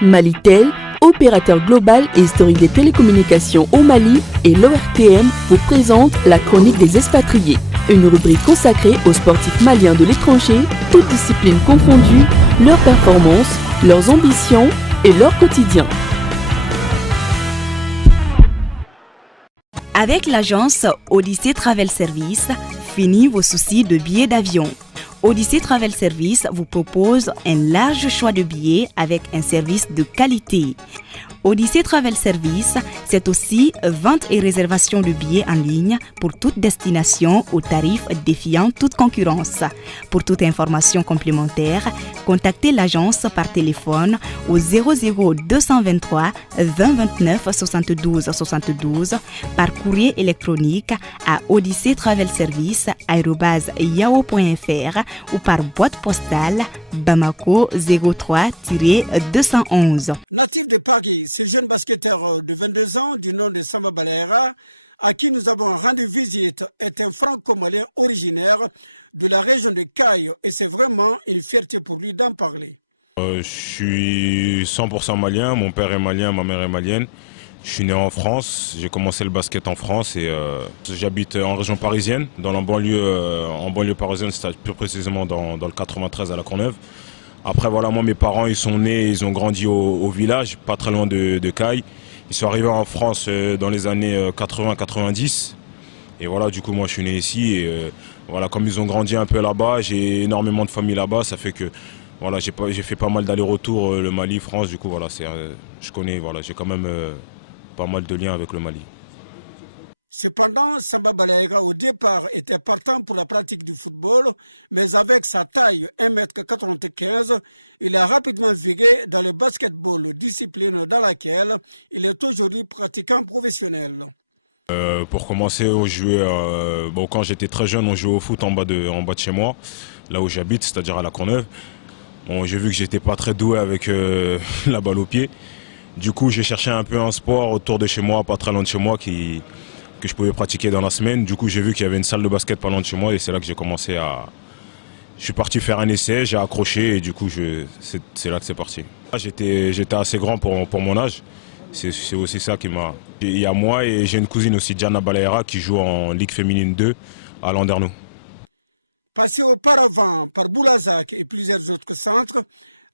Malitel, opérateur global et historique des télécommunications au Mali, et l'ORTM vous présente la chronique des expatriés, une rubrique consacrée aux sportifs maliens de l'étranger, toutes disciplines confondues, leurs performances, leurs ambitions et leur quotidien. Avec l'agence Odyssey Travel Service, fini vos soucis de billets d'avion. Odyssey Travel Service vous propose un large choix de billets avec un service de qualité. Odyssey Travel Service, c'est aussi vente et réservation de billets en ligne pour toute destination aux tarifs défiant toute concurrence. Pour toute information complémentaire, contactez l'agence par téléphone au 00 223 20 29 72 72, par courrier électronique à odysseytravelservice@yahoo.fr ou par boîte postale Bamako 03-211. Natif de Paris, ce jeune basketteur de 22 ans du nom de Samba Balaira, à qui nous avons rendu visite, est un franco-malien originaire de la région de Caille, et c'est vraiment une fierté pour lui d'en parler. Je suis 100% malien, mon père est malien, ma mère est malienne. Je suis né en France, j'ai commencé le basket en France et j'habite en région parisienne, dans la banlieue, en banlieue parisienne, c'est plus précisément dans le 93 à la Courneuve. Après voilà, moi mes parents ils sont nés, ils ont grandi au village, pas très loin de Caille. Ils sont arrivés en France dans les années 80-90 et voilà, du coup moi je suis né ici et voilà, comme ils ont grandi un peu là-bas, j'ai énormément de famille là-bas, ça fait que voilà, j'ai fait pas mal d'allers-retours le Mali, France, du coup voilà, je connais, voilà, j'ai quand même pas mal de liens avec le Mali. Cependant, Samba Balaira au départ était partant pour la pratique du football, mais avec sa taille 1,95 m, il a rapidement viré dans le basketball, discipline dans laquelle il est aujourd'hui pratiquant professionnel. Pour commencer, on jouait, quand j'étais très jeune, on jouait au foot en bas de chez moi, là où j'habite, c'est-à-dire à la Courneuve. Bon, j'ai vu que j'étais pas très doué avec la balle au pied. Du coup, j'ai cherché un peu un sport autour de chez moi, pas très loin de chez moi, que je pouvais pratiquer dans la semaine. Du coup, j'ai vu qu'il y avait une salle de basket pas loin de chez moi et c'est là que j'ai commencé à... Je suis parti faire un essai, j'ai accroché et du coup, c'est là que c'est parti. J'étais assez grand pour mon âge. C'est aussi ça qui m'a... Il y a moi et j'ai une cousine aussi, Diana Balaira, qui joue en Ligue féminine 2 à Landerneau. Passé auparavant par Boulazac et plusieurs autres centres,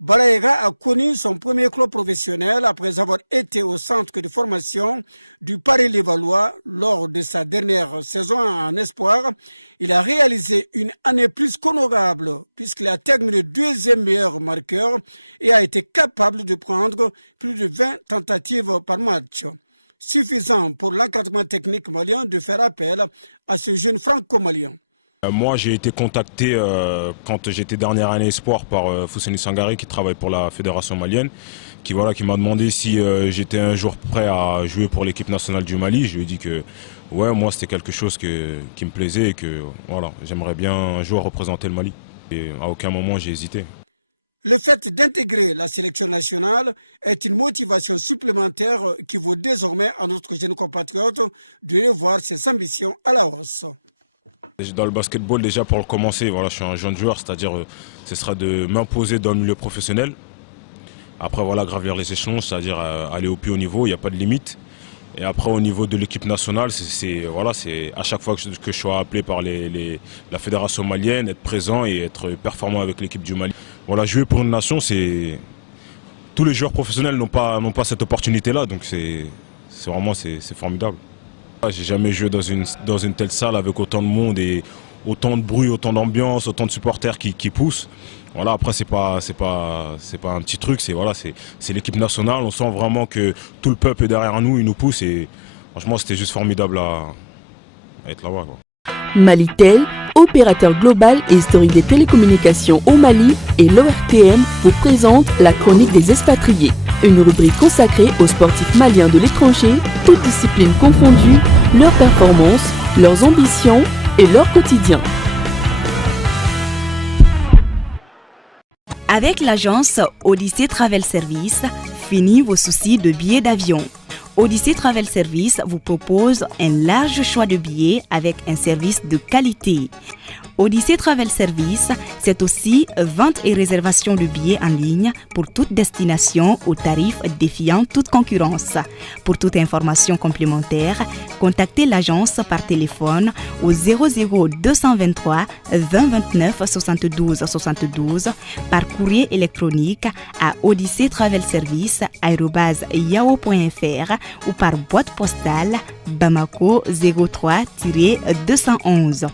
Balaira a connu son premier club professionnel après avoir été au centre de formation du Paris-Levallois lors de sa dernière saison en espoir. Il a réalisé une année plus qu'honorable puisqu'il a terminé deuxième meilleur marqueur et a été capable de prendre plus de 20 tentatives par match. Suffisant pour l'encadrement technique malien de faire appel à ce jeune franco-malien. Moi, j'ai été contacté quand j'étais dernière année espoir par Fousseni Sangare qui travaille pour la fédération malienne, qui m'a demandé si j'étais un jour prêt à jouer pour l'équipe nationale du Mali. Je lui ai dit que ouais, moi c'était quelque chose qui me plaisait et que voilà, j'aimerais bien un jour représenter le Mali. Et à aucun moment j'ai hésité. Le fait d'intégrer la sélection nationale est une motivation supplémentaire qui vaut désormais à notre jeune compatriote de revoir ses ambitions à la hausse. Dans le basketball, déjà pour le commencer, voilà, je suis un jeune joueur, c'est-à-dire ce sera de m'imposer dans le milieu professionnel. Après, voilà, gravir les échelons, c'est-à-dire aller au plus haut niveau, il n'y a pas de limite. Et après, au niveau de l'équipe nationale, c'est à chaque fois que je sois appelé par la fédération malienne, être présent et être performant avec l'équipe du Mali. Voilà, jouer pour une nation, tous les joueurs professionnels n'ont pas cette opportunité-là, donc c'est formidable. J'ai jamais joué dans une telle salle avec autant de monde et autant de bruit, autant d'ambiance, autant de supporters qui poussent. Voilà, après c'est pas un petit truc, c'est l'équipe nationale. On sent vraiment que tout le peuple est derrière nous, il nous pousse et franchement c'était juste formidable à être là-bas, quoi. Malitel, opérateur global et historique des télécommunications au Mali, et l'ORTM vous présente la chronique des expatriés, une rubrique consacrée aux sportifs maliens de l'étranger, toutes disciplines confondues, leurs performances, leurs ambitions et leur quotidien. Avec l'agence Odyssey Travel Service, fini vos soucis de billets d'avion. Odyssey Travel Service vous propose un large choix de billets avec un service de qualité. Odyssée Travel Service, c'est aussi vente et réservation de billets en ligne pour toute destination aux tarifs défiant toute concurrence. Pour toute information complémentaire, contactez l'agence par téléphone au 00 223 20 29 72 72, par courrier électronique à odysseytravelservice@yahoo.fr ou par boîte postale Bamako 03-211.